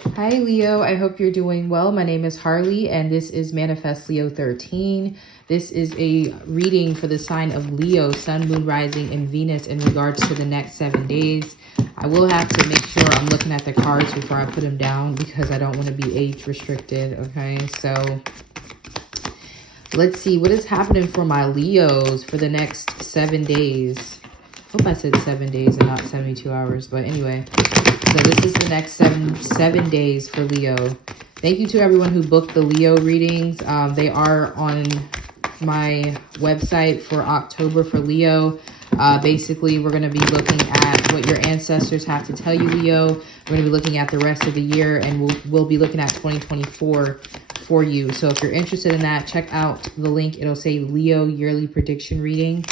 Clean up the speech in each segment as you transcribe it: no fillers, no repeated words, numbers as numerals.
Hi, Leo. I hope you're doing well. My name is Harley, and this is Manifest Leo 13. This is a reading for the sign of Leo, Sun, Moon, Rising, and Venus in regards to the next 7 days. I will have to make sure I'm looking at the cards before I put them down because I don't want to be age restricted, okay? So let's see what is happening for my Leos for the next 7 days. Hope I said 7 days and not 72 hours, but anyway. So this is the next seven days for Leo. Thank you to everyone who booked the Leo readings. They are on my website for October for Leo. Basically, we're going to be looking at what your ancestors have to tell you, Leo. We're going to be looking at the rest of the year, and we'll be looking at 2024 for you. So if you're interested in that, check out the link. It'll say Leo Yearly Prediction Reading.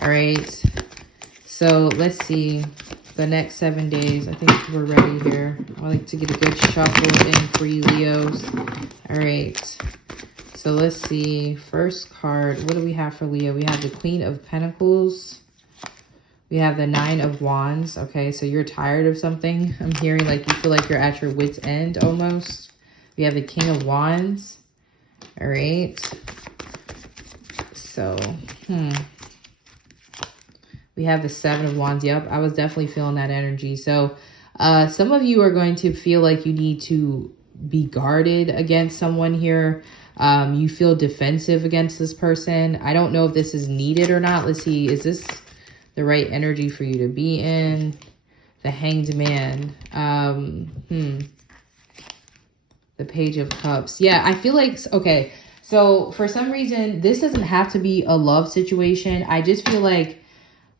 All right. So let's see. The next 7 days, I think we're ready here. I like to get a good shuffle in for you, Leos. All right. So let's see. First card. What do we have for Leo? We have the Queen of Pentacles. We have the Nine of Wands. Okay, so you're tired of something. I'm hearing like you feel like you're at your wit's end almost. We have the King of Wands. All right. So, we have the Seven of Wands. Yep, I was definitely feeling that energy. So some of you are going to feel like you need to be guarded against someone here. You feel defensive against this person. I don't know if this is needed or not. Let's see. Is this the right energy for you to be in? The Hanged Man. The Page of Cups. Yeah, I feel like, okay. So for some reason, this doesn't have to be a love situation. I just feel like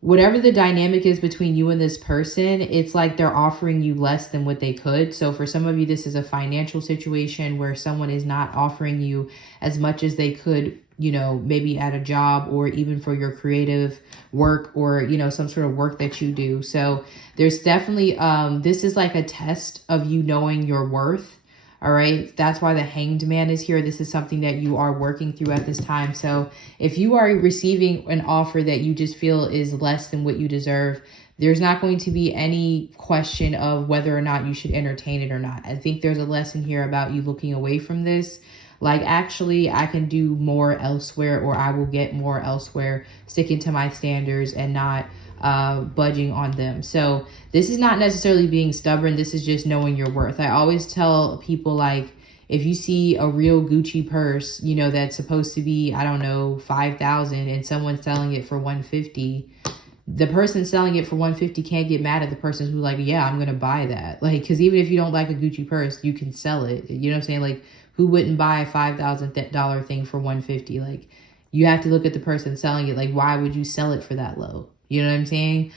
whatever the dynamic is between you and this person, it's like they're offering you less than what they could. So for some of you, this is a financial situation where someone is not offering you as much as they could, you know, maybe at a job or even for your creative work or, you know, some sort of work that you do. So there's definitely, this is like a test of you knowing your worth. All right. That's why the Hanged Man is here. This is something that you are working through at this time. So if you are receiving an offer that you just feel is less than what you deserve, there's not going to be any question of whether or not you should entertain it or not. I think there's a lesson here about you looking away from this. Like, actually, I can do more elsewhere, or I will get more elsewhere, sticking to my standards and not budging on them. So this is not necessarily being stubborn. This is just knowing your worth. I always tell people, like, if you see a real Gucci purse, you know, that's supposed to be, I don't know, 5,000 and someone's selling it for 150, the person selling it for 150 can't get mad at the person who's like, yeah, I'm going to buy that. Like, because even if you don't like a Gucci purse, you can sell it. You know what I'm saying? Like, who wouldn't buy a $5,000 thing for 150? Like, you have to look at the person selling it. Like, why would you sell it for that low? You know what I'm saying?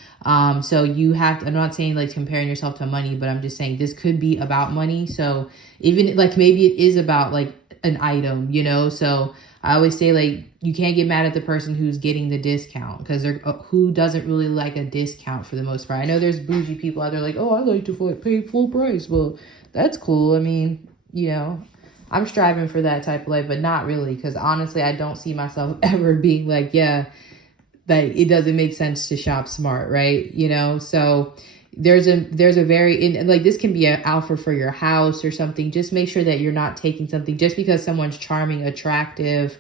So you have to, I'm not saying like comparing yourself to money, but I'm just saying this could be about money. So even like maybe it is about like an item, you know? So I always say, like, you can't get mad at the person who's getting the discount, because they're who doesn't really like a discount for the most part. I know there's bougie people out there like, oh, I like to pay full price. Well, that's cool. I mean, you know, I'm striving for that type of life, but not really, because honestly, I don't see myself ever being like, yeah, that it doesn't make sense to shop smart, right? You know, so there's a very, and like this can be an offer for your house or something. Just make sure that you're not taking something just because someone's charming, attractive,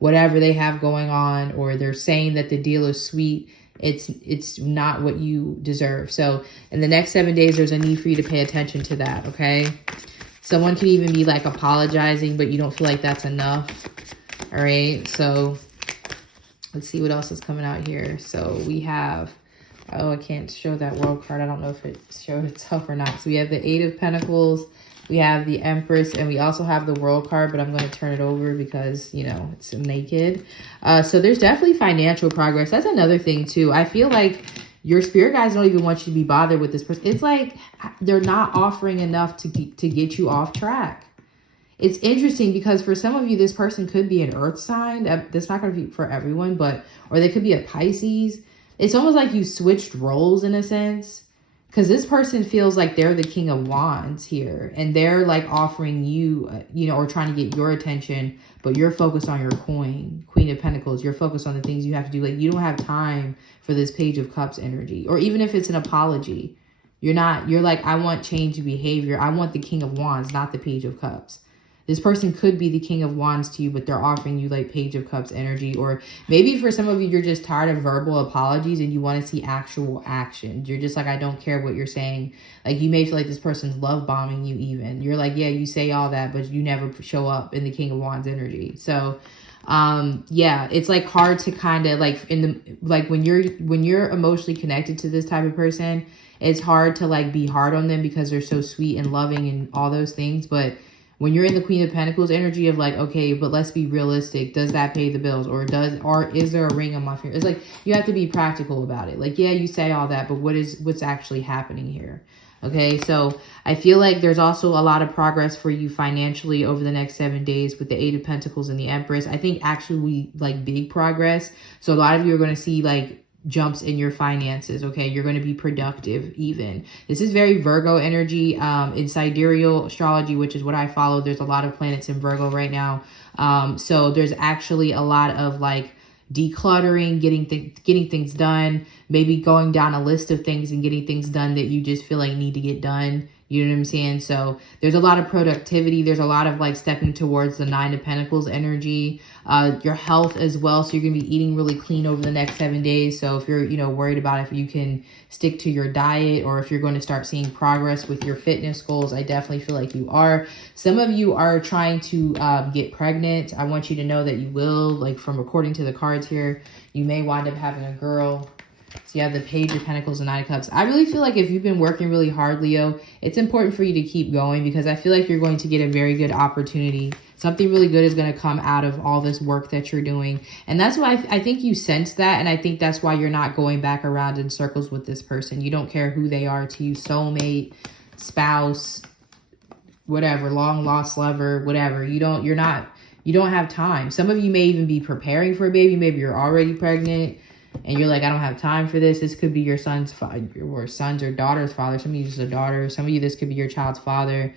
whatever they have going on, or they're saying that the deal is sweet. It's not what you deserve. So in the next 7 days, there's a need for you to pay attention to that. Okay. Someone could even be like apologizing, but you don't feel like that's enough. All right. So let's see what else is coming out here. So we have, oh, I can't show that World card. I don't know if it showed itself or not. So we have the Eight of Pentacles, we have the Empress, and we also have the World card, but I'm going to turn it over because, you know, it's naked. So there's definitely financial progress. That's another thing too. I feel like your spirit guides don't even want you to be bothered with this person. It's like they're not offering enough to get you off track. It's interesting because for some of you, this person could be an earth sign. That's not going to be for everyone, but, or they could be a Pisces. It's almost like you switched roles in a sense, because this person feels like they're the King of Wands here, and they're like offering you, you know, or trying to get your attention, but you're focused on your Queen of Pentacles. You're focused on the things you have to do. Like, you don't have time for this Page of Cups energy, or even if it's an apology. You're like, I want change of behavior. I want the King of Wands, not the Page of Cups. This person could be the King of Wands to you, but they're offering you like Page of Cups energy. Or maybe for some of you, you're just tired of verbal apologies and you want to see actual action. You're just like, I don't care what you're saying. Like, you may feel like this person's love bombing you even. You're like, yeah, you say all that, but you never show up in the King of Wands energy. So, yeah, it's like hard to kind of like when you're emotionally connected to this type of person, it's hard to like be hard on them because they're so sweet and loving and all those things. But when you're in the Queen of Pentacles energy of like, okay, but let's be realistic. Does that pay the bills? Or is there a ring on my finger? It's like, you have to be practical about it. Like, yeah, you say all that, but what's actually happening here? Okay, so I feel like there's also a lot of progress for you financially over the next 7 days with the Eight of Pentacles and the Empress. I think actually like big progress. So a lot of you are going to see like jumps in your finances. Okay, you're going to be productive even. This is very Virgo energy. In sidereal astrology, which is what I follow, there's a lot of planets in Virgo right now. So there's actually a lot of like decluttering, getting things done, maybe going down a list of things and getting things done that you just feel like need to get done. You know what I'm saying? So there's a lot of productivity. There's a lot of like stepping towards the Nine of Pentacles energy, your health as well. So you're going to be eating really clean over the next 7 days. So if you're, worried about if you can stick to your diet or if you're going to start seeing progress with your fitness goals, I definitely feel like you are. Some of you are trying to get pregnant. I want you to know that you will, like from according to the cards here, you may wind up having a girl. So you have the Page of Pentacles and Nine of Cups. I really feel like if you've been working really hard, Leo, it's important for you to keep going because I feel like you're going to get a very good opportunity. Something really good is going to come out of all this work that you're doing. And that's why I think you sense that. And I think that's why you're not going back around in circles with this person. You don't care who they are to you, soulmate, spouse, whatever, long lost lover, whatever. You don't have time. Some of you may even be preparing for a baby. Maybe you're already pregnant. And you're like, I don't have time for this. This could be your son's or daughter's father. Some of you just a daughter. Some of you, this could be your child's father.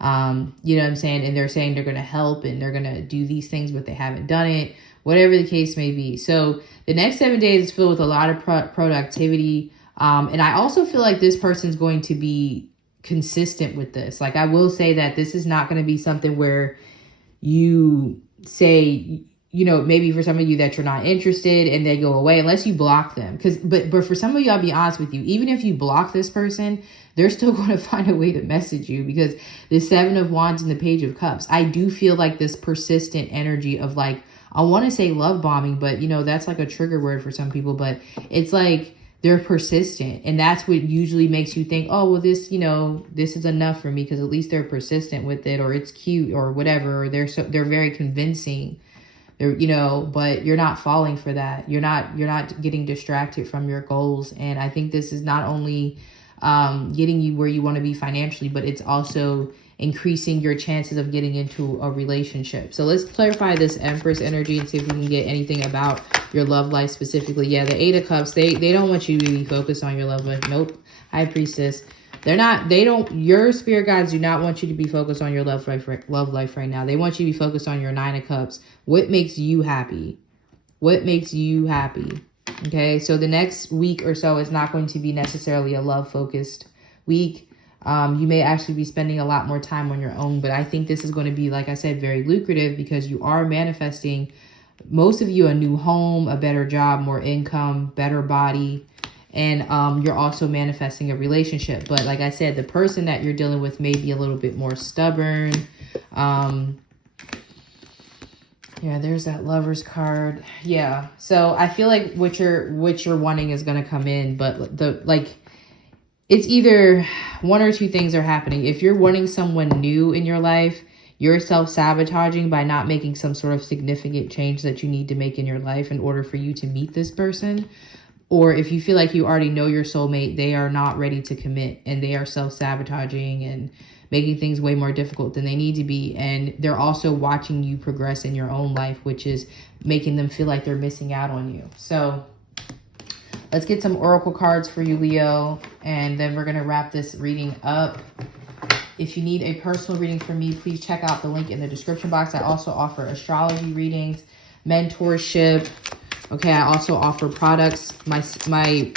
You know what I'm saying? And they're saying they're going to help and they're going to do these things, but they haven't done it. Whatever the case may be. So the next 7 days is filled with a lot of productivity. And I also feel like this person's going to be consistent with this. Like, I will say that this is not going to be something where you say, maybe for some of you that you're not interested and they go away unless you block them. But for some of you, I'll be honest with you, even if you block this person, they're still going to find a way to message you because the Seven of Wands and the Page of Cups, I do feel like this persistent energy of like, I want to say love bombing, but that's like a trigger word for some people, but it's like they're persistent. And that's what usually makes you think, oh, well, this is enough for me because at least they're persistent with it, or it's cute or whatever, or they're very convincing. But you're not falling for that. You're not getting distracted from your goals. And I think this is not only getting you where you want to be financially, but it's also increasing your chances of getting into a relationship. So let's clarify this Empress energy and see if we can get anything about your love life specifically. Yeah, the Eight of Cups, they don't want you to be focused on your love life. Nope. High Priestess. Your spirit guides do not want you to be focused on your love life right now. They want you to be focused on your Nine of Cups. What makes you happy? What makes you happy? Okay, so the next week or so is not going to be necessarily a love-focused week. You may actually be spending a lot more time on your own, but I think this is going to be, like I said, very lucrative because you are manifesting, most of you, a new home, a better job, more income, better body. And you're also manifesting a relationship. But like I said, the person that you're dealing with may be a little bit more stubborn. Yeah, there's that Lover's card. Yeah, so I feel like what you're wanting is going to come in. But it's either one or two things are happening. If you're wanting someone new in your life, you're self-sabotaging by not making some sort of significant change that you need to make in your life in order for you to meet this person. Or if you feel like you already know your soulmate, they are not ready to commit and they are self-sabotaging and making things way more difficult than they need to be. And they're also watching you progress in your own life, which is making them feel like they're missing out on you. So let's get some oracle cards for you, Leo, and then we're going to wrap this reading up. If you need a personal reading from me, please check out the link in the description box. I also offer astrology readings, mentorship, Okay, I also offer products. My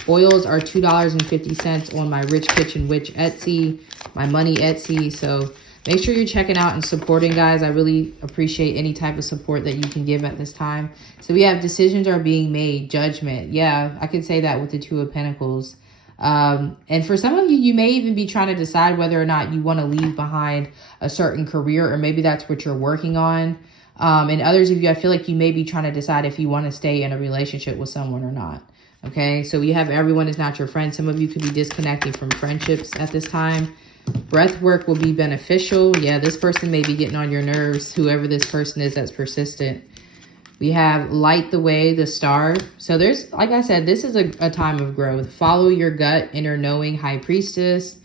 oils are $2.50 on my Rich Kitchen Witch Etsy, my Money Etsy. So make sure you're checking out and supporting, guys. I really appreciate any type of support that you can give at this time. So we have decisions are being made, judgment. Yeah, I could say that with the Two of Pentacles. And for some of you, you may even be trying to decide whether or not you want to leave behind a certain career, or maybe that's what you're working on. And others of you, I feel like you may be trying to decide if you want to stay in a relationship with someone or not. Okay, so you have everyone is not your friend. Some of you could be disconnecting from friendships at this time. Breath work will be beneficial. Yeah, this person may be getting on your nerves, whoever this person is that's persistent. We have light the way, the star. So there's, like I said, this is a time of growth. Follow your gut, inner knowing, high priestess.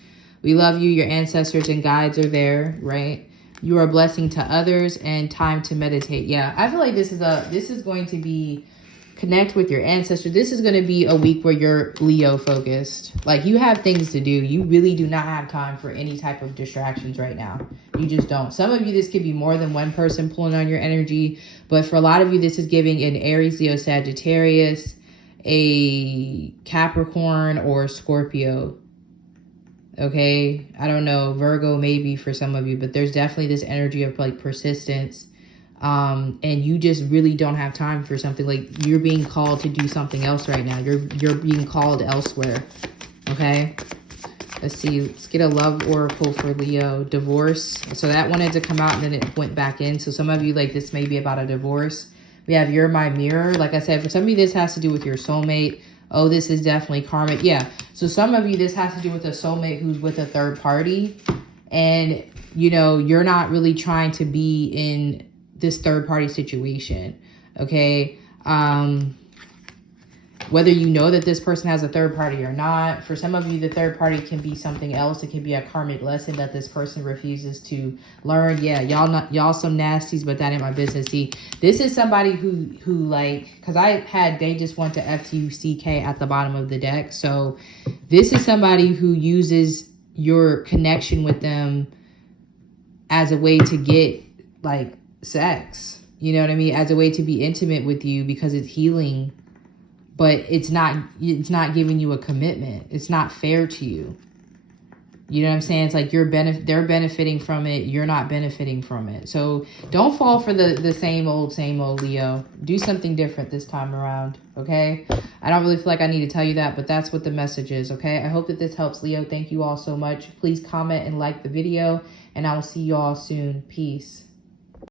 We love you. Your ancestors and guides are there, right? You are a blessing to others, and time to meditate. Yeah, I feel like this is going to be connect with your ancestors. This is going to be a week where you're Leo focused. Like, you have things to do. You really do not have time for any type of distractions right now. You just don't. Some of you, this could be more than one person pulling on your energy, but for a lot of you, this is giving an Aries, Leo, Sagittarius, a Capricorn, or Scorpio. Okay, I don't know, Virgo maybe for some of you, but there's definitely this energy of like persistence. And you just really don't have time for something. Like, you're being called to do something else right now. You're being called elsewhere. Okay, let's see, let's get a love oracle for Leo. Divorce. So that wanted to come out and then it went back in. So some of you, like, this may be about a divorce. We have You're My Mirror. Like I said, for some of you, this has to do with your soulmate. Oh, this is definitely karmic. Yeah. So some of you, this has to do with a soulmate who's with a third party. And, you know, you're not really trying to be in this third party situation. Okay. Whether you know that this person has a third party or not. For some of you, the third party can be something else. It can be a karmic lesson that this person refuses to learn. Yeah, y'all some nasties, but that ain't my business. See, this is somebody who like, because they just went to FUCK at the bottom of the deck. So this is somebody who uses your connection with them as a way to get like sex. You know what I mean? As a way to be intimate with you because it's healing. But it's not giving you a commitment. It's not fair to you. You know what I'm saying? It's like they're benefiting from it. You're not benefiting from it. So don't fall for the same old Leo. Do something different this time around. Okay? I don't really feel like I need to tell you that, but that's what the message is. Okay? I hope that this helps, Leo. Thank you all so much. Please comment and like the video, and I will see you all soon. Peace.